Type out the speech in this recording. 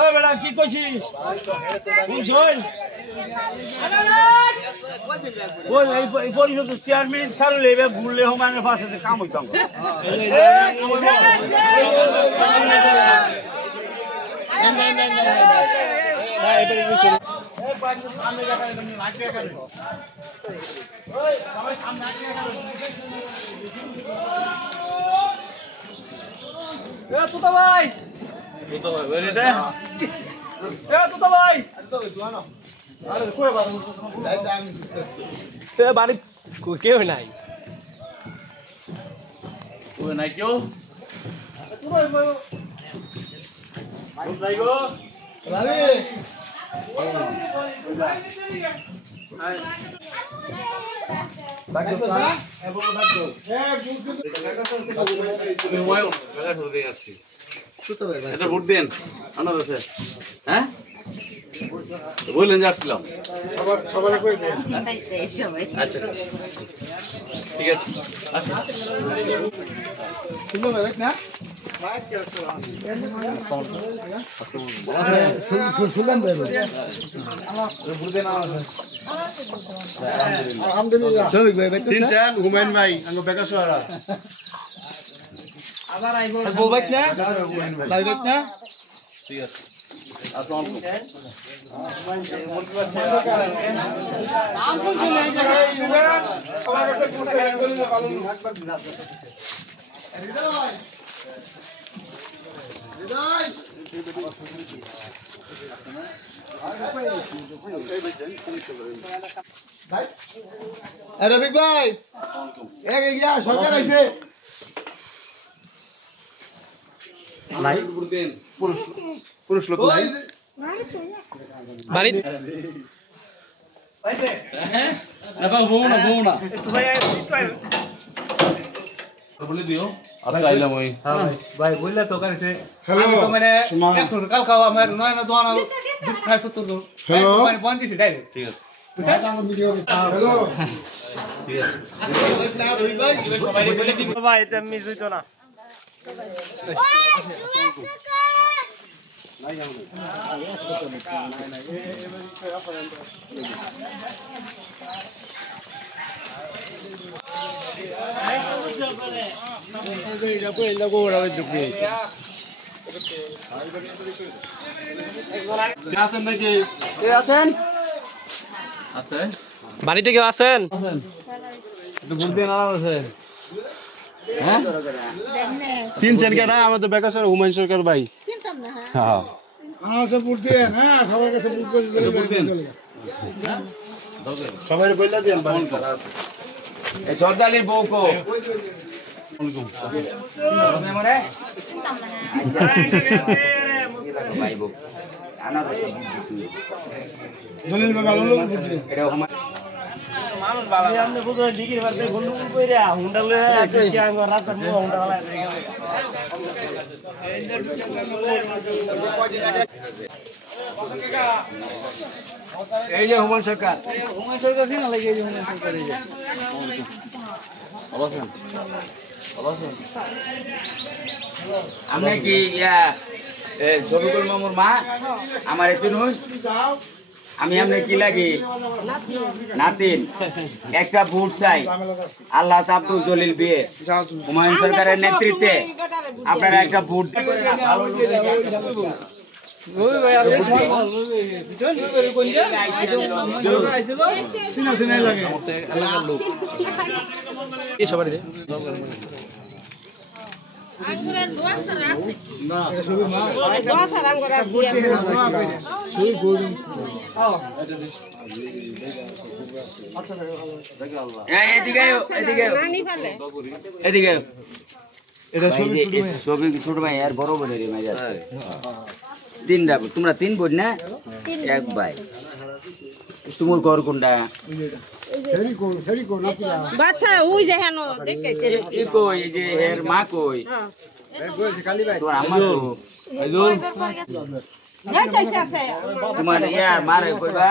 ওই বেটা কি কইছিস বুঝছই ওই এই পরিষদ চেয়ারম্যান ছাড়লে এবে ভুললে হোমানের পাশে কাম হইতাম না এবারে বুঝছ এই পাঁচ সামনে দেখা তুমি লাইট করে ওই সবাই সামনে আসে এ তুতা ভাই বলি দে এ তুতা ভাই আরে কই বাবা তে বাড়ি কেউ নাই কই নাই কেউ তুই ভাই গো রাবি বাকি তো না এবং বাকি এ মোবাইল বেলা ধরে দিয়ে আসছি সুতো ভাই এটা ভোট দেন আনার আছে হ্যাঁ বললেন যে আসছিলাম সবার কই দেন আচ্ছা ঠিক আছে আচ্ছা শুনো ভাই না মাইক কি আসছে শুনলাম ভাই ভোট দেন আলহামদুলিল্লাহ সবই ভাই সিনচান হুমায়ুন ভাই আঙ্গ বেকাশওয়ারা আবার আইবো গোবাইক না লাইবাইক না ঠিক আছে আসসালামু আলাইকুম নাম শুনছি না এই জায়গায় ইউনিয়ন আমার কাছে পুরো হ্যান্ডেল না পালন একবার দিনা হৃদয় ভাই রফিক ভাই এক ইয়া সরকার আইছে নাই পুরুষ লোক নাই বাড়ি আইছে হ্যাঁ না বউ না একটু ভাই একটু বলে দিও আর গাইলাম ওই ভাই বললা তো কাছে হ্যালো তো মানে একটু কাল খাওয়া আমার নয় না দোয়ানা খাই ফুতুর দো হ্যালো মানে বন্ধ দিছি ডাইরেক্ট ঠিক আছে হ্যালো ঠিক আছে সবাই বলে দিই ভাই এটা মিস হইতো না বাড়িতে কেউ আছেন চিনছেন কেন আমাদের বেকার হুমায়ুন সরকার ভাই হ্যাঁ সবাই বললা দেন সর্দারের বউ কো দলিল বাবা লোক বুঝছে এটা মানুষ বাবা আমরা বুঝো ডিগ্রি মারতে গন্ডগোল কইরা হুন্ডা লয়ে আছে কি আঙ্গ রাত হুন্ডা वाला এই যে হুমায়ুন সরকার দিন লাগে এই যে হুমায়ুন সরকার এই যে অবশ্যই আমরা কি ইয়া ছবিকুল মামুর মা আমার চিনুন আমি আপনি কি লাগি নাতিন একটা ভোট চাই আল্লাহ আব্দুল জলিল বিয়ে হুমায়ুন সরকারের নেতৃত্বে আপনারা একটা ভোট ছবি ছোট ভাই আর বড় বোনের তিনটা তোমরা তিন বোন না এক ভাই তোমার ঘর কোনটা বাচ্চা ওই যে হেন দেখতেছে এই কই এই যে এর মা কই তোর আম্মা তো হ্যালো তোমার ইয়া মারে কইবা